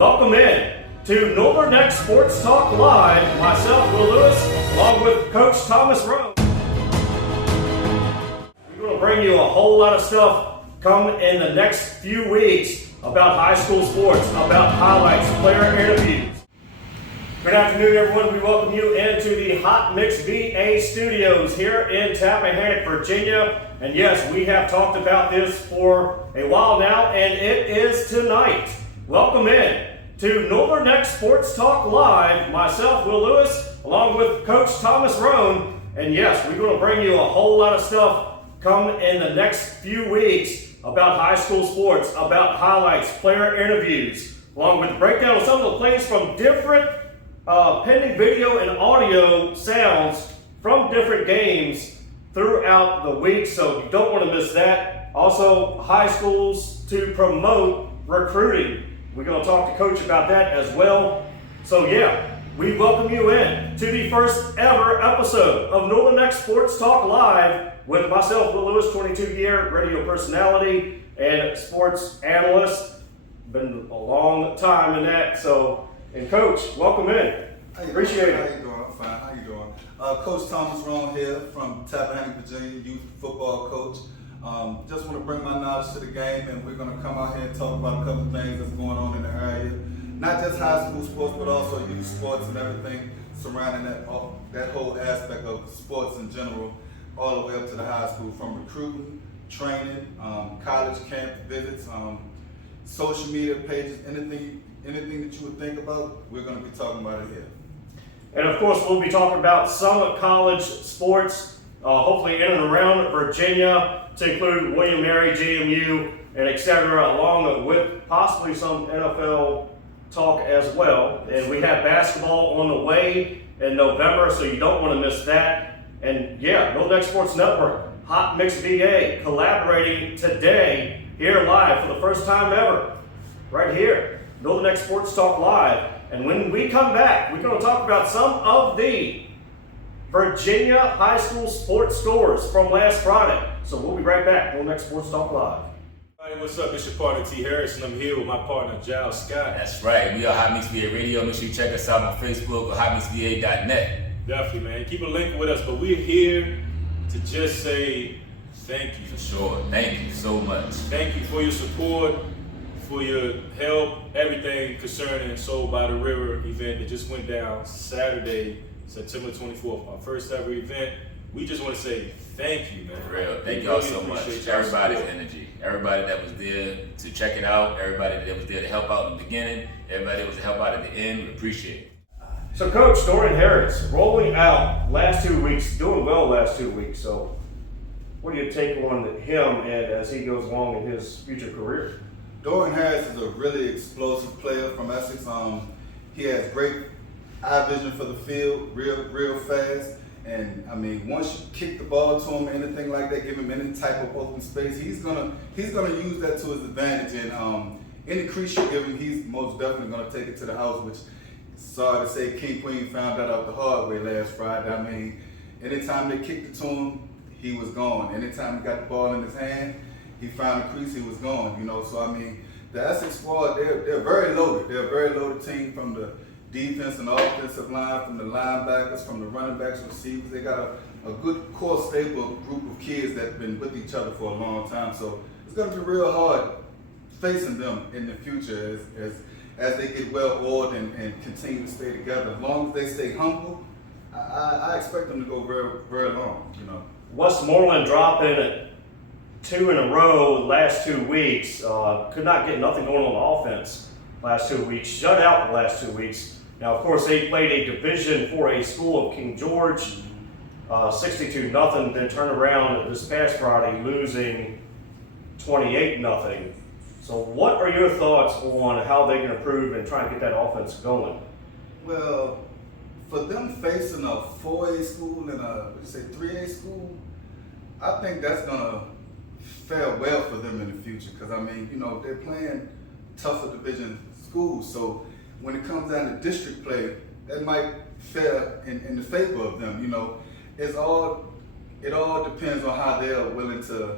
Welcome in to Northern Neck Sports Talk Live. Myself, Will Lewis, along with Coach Thomas Roane. We're going to bring you a whole lot of stuff come in the next few weeks about high school sports, about highlights, player interviews. Good afternoon, everyone. We welcome you into the Hot Mix VA studios here in Tappahannock, Virginia. And yes, we have talked about this for a while now, and it is tonight. Welcome in to Northern Neck Sports Talk Live. Myself, Will Lewis, along with Coach Thomas Roane. And yes, we're going to bring you a whole lot of stuff come in the next few weeks about high school sports, about highlights, player interviews, along with the breakdown of some of the plays from different pending video and audio sounds from different games throughout the week. So you don't want to miss that. Also, high schools to promote recruiting. We're going to talk to Coach about that as well. So yeah, we welcome you in to the first ever episode of Northern Neck Sports Talk Live with myself, Will Lewis, 22-year radio personality and sports analyst. Been a long time in that. So, and Coach, welcome in. Appreciate it. How you doing? I'm fine. How you doing? Coach Thomas Roane here from Tappahannock, Virginia, youth football coach. Just want to bring my knowledge to the game, and we're going to come out here and talk about a couple of things that's going on in the area. Not just high school sports, but also youth sports and everything surrounding that whole aspect of sports in general, all the way up to the high school, from recruiting, training, college camp visits, social media pages, anything that you would think about, we're going to be talking about it here. And of course, we'll be talking about some college sports, hopefully in and around Virginia, to include William Mary, JMU, and etc., along with possibly some NFL talk as well. And we have basketball on the way in November, so you don't want to miss that. And yeah, Northern Neck Sports Network, Hot Mix VA, collaborating today here live for the first time ever, right here, Northern Neck Sports Talk Live. And when we come back, we're going to talk about some of the Virginia high school sports scores from last Friday. So we'll be right back. Northern Neck Sports Talk Live. Hey, what's up? It's your partner T. Harris, and I'm here with my partner Giles Scott. That's right. We are Hot Mix VA Radio. Make sure you check us out on Facebook or hotmixva.net. Definitely, man. Keep a link with us, but we're here to just say thank you. For sure. Thank you so much. Thank you for your support, for your help, everything concerning Soul by the River event that just went down Saturday, September 24th, our first ever event. We just want to say thank you, man. For real. Thank y'all so much. Everybody's energy. Everybody that was there to check it out. Everybody that was there to help out in the beginning. Everybody that was to help out at the end. We appreciate it. So Coach Dorian Harris, rolling out last 2 weeks, doing well last 2 weeks. So what do you take on him and as he goes along in his future career? Dorian Harris is a really explosive player from Essex. He has great eye vision for the field, real fast. And I mean, once you kick the ball to him, anything like that, give him any type of open space, he's gonna use that to his advantage. And any crease you give him, he's most definitely gonna take it to the house. Which, sorry to say, King Queen found that out the hard way last Friday. I mean, anytime they kicked it to him, he was gone. Anytime he got the ball in his hand, he found a crease, he was gone. You know, so I mean, the Essex squad, they're very loaded. They're a very loaded team from the defense and offensive line, from the linebackers, from the running backs, receivers. They got a good core stable group of kids that have been with each other for a long time. So it's going to be real hard facing them in the future as they get well oiled and continue to stay together. As long as they stay humble, I expect them to go very, very long. You know, Westmoreland dropping it 2 in a row last 2 weeks. Could not get nothing going on offense last 2 weeks. Shut out the last 2 weeks. Now, of course, they played a Division 4A school of King George, 62-0. Then turned around this past Friday, losing 28-0. So, what are your thoughts on how they can improve and try and get that offense going? well, for them facing a 4A school and a 3A school, I think that's gonna fare well for them in the future. Because I mean, you know, they're playing tougher division schools, so when it comes down to district play, that might fare in the favor of them. You know, it all depends on how they're willing to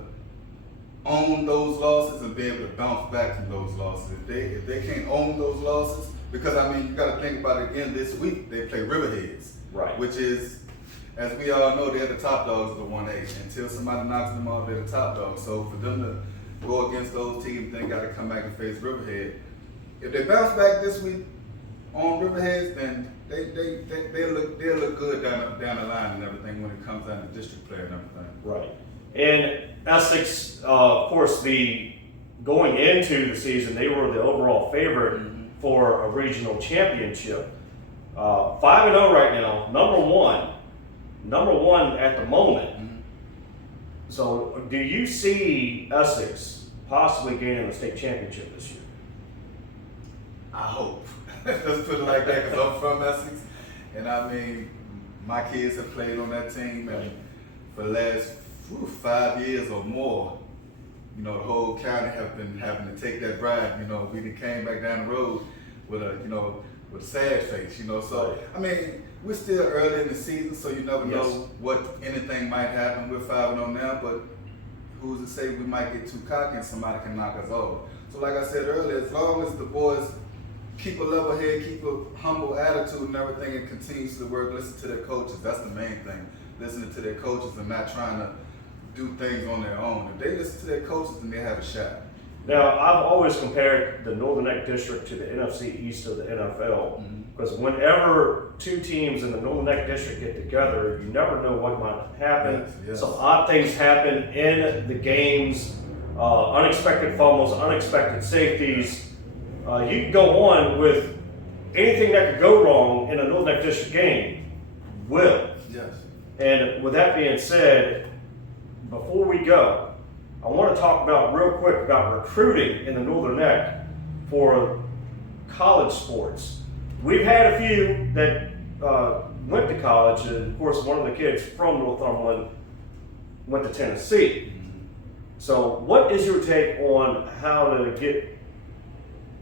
own those losses and be able to bounce back from those losses. If they can't own those losses, because I mean, you got to think about it again. This week they play Riverheads, Right. which is, as we all know, they're the top dogs of the 1A. Until somebody knocks them off, they're the top dogs. So for them to go against those teams, they got to come back and face Riverhead. If they bounce back this week on Riverheads, then they'll look good down the line and everything when it comes down to district play and everything. Right. And Essex, of course, going into the season, they were the overall favorite for a regional championship. 5-0 right now, number one at the moment. So, do you see Essex possibly gaining the state championship this year? I hope. Let's put it like that, because I'm from Essex, and I mean, my kids have played on that team, and for the last 5 years or more, you know, the whole county have been having to take that bribe. You know, we came back down the road with a sad face. You know, so I mean, we're still early in the season, so you never know what anything might happen. We're 5-0 now, but who's to say we might get too cocky and somebody can knock us over? So, like I said earlier, as long as the boys keep a level head, keep a humble attitude and everything, and continuously work, listen to their coaches. That's the main thing. Listening to their coaches and not trying to do things on their own. If they listen to their coaches, then they have a shot. Now, I've always compared the Northern Neck District to the NFC East of the NFL, because whenever two teams in the Northern Neck District get together, you never know what might happen. Yes. Some odd things happen in the games, unexpected fumbles, unexpected safeties. You can go on with anything that could go wrong in a Northern Neck District game will. Yes. And with that being said, before we go, I want to talk real quick about recruiting in the Northern Neck for college sports. We've had a few that went to college, and of course one of the kids from Northumberland went to Tennessee. So what is your take on how to get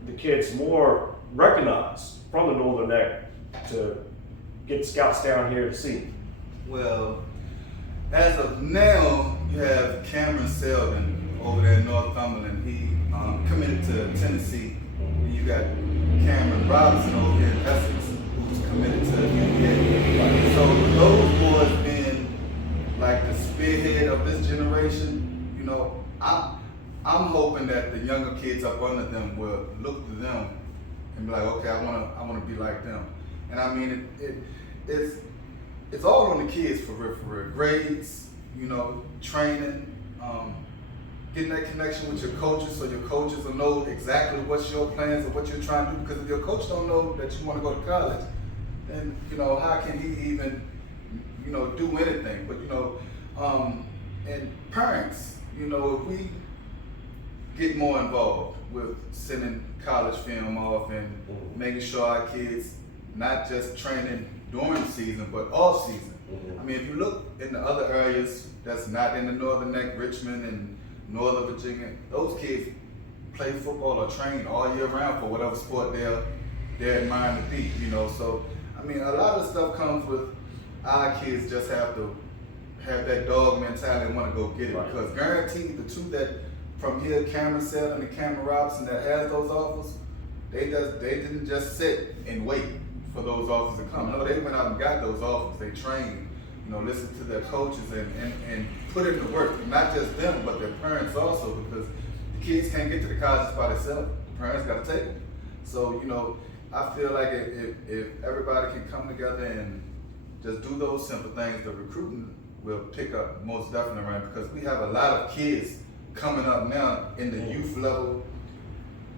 the kids more recognized from the Northern Neck to get scouts down here to see? Well, as of now, you have Cameron Selden over there in Northumberland. He committed to Tennessee. And you got Cameron Robinson over here in Essex, who's committed to NNK. So those boys being like the spearhead of this generation, you know, I'm hoping that the younger kids up under them will look to them and be like, okay, I wanna be like them. And I mean, it's all on the kids for real. Grades, you know, training, getting that connection with your coaches, so your coaches will know exactly what's your plans and what you're trying to do. Because if your coach don't know that you want to go to college, then you know how can he even, you know, do anything? But you know, and parents, you know, if we get more involved with sending college film off and making sure our kids not just training during the season, but off season. I mean, if you look in the other areas that's not in the Northern Neck, Richmond and Northern Virginia, those kids play football or train all year round for whatever sport they're admiring to be, you know. So, I mean, a lot of stuff comes with our kids just have to have that dog mentality and want to go get it. Right. Because guaranteed the two that from here, Cameron Selden and Cameron Robinson that has those offers, they didn't just sit and wait for those offers to come. No, they went out and got those offers. They trained, you know, listened to their coaches and put in the work. Not just them, but their parents also, because the kids can't get to the colleges by themselves. The parents got to take them. So, you know, I feel like if everybody can come together and just do those simple things, the recruiting will pick up most definitely, right? Because we have a lot of kids coming up now in the youth level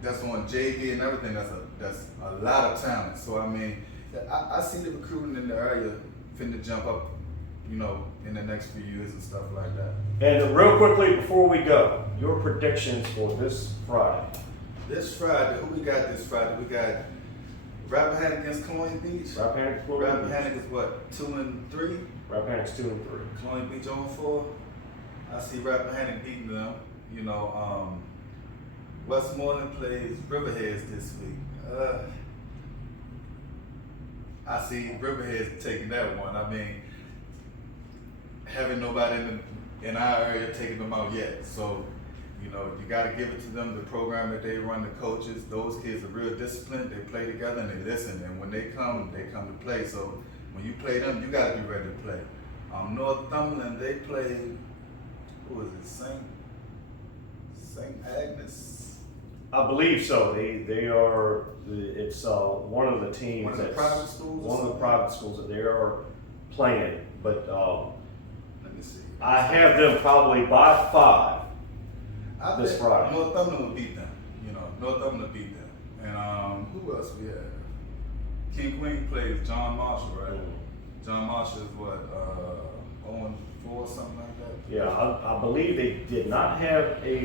that's on JV and everything. That's a lot of talent. So I mean, I see the recruiting in the area finna jump up, you know, in the next few years and stuff like that. And real quickly before we go, your predictions for this Friday. This Friday, who we got this Friday? We got Rappahannock against Colonial Beach. Rappahannock is what, 2-3? Rappahannock's 2-3. Colonial Beach on 4. I see Rappahannock beating them. You know, Westmoreland plays Riverheads this week. I see Riverheads taking that one. I mean, having nobody in our area taking them out yet. So You know, you got to give it to them, the program that they run, the coaches. Those kids are real disciplined. They play together and they listen. And when they come to play. So when you play them, you got to be ready to play. Northumberland, they play, who was it, St. Agnes? I believe so. They are. It's one of the teams. One of the private schools. One of the private schools that they are playing. But let me see. I have them probably by 5 this Friday. Northumberland will beat them. You know, Northumberland will beat them. And who else we have? King Queen plays John Marshall, right? Mm-hmm. John Marshall is what, 0-4, something like that? Yeah, I believe they did not have a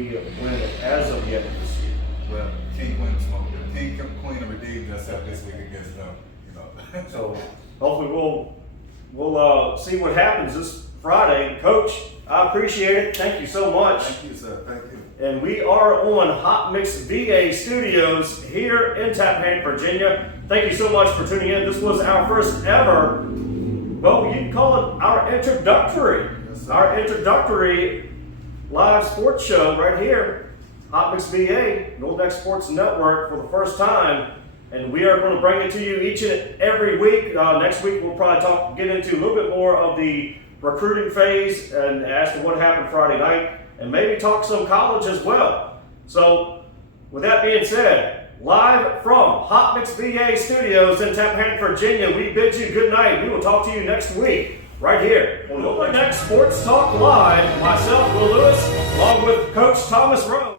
win as of yet this year. Well, King Queen smoked them. King Queen redeemed themselves this week against them, you know. So hopefully we'll see what happens this Friday. Coach, I appreciate it. Thank you so much. Thank you, sir. Thank you. And we are on Hot Mix VA Studios here in Tappahannock, Virginia. Thank you so much for tuning in. This was our first ever, well, you can call it our introductory, live sports show right here, Hot Mix VA, Northern Sports Network for the first time. And we are going to bring it to you each and every week. Next week we'll probably get into a little bit more of the recruiting phase and as to what happened Friday night, and maybe talk some college as well. So, with that being said, live from Hot Mix VA Studios in Tappahannock, Virginia, we bid you good night. We will talk to you next week, right here on the Next Sports Talk Live. Myself, Will Lewis, along with Coach Thomas Roane.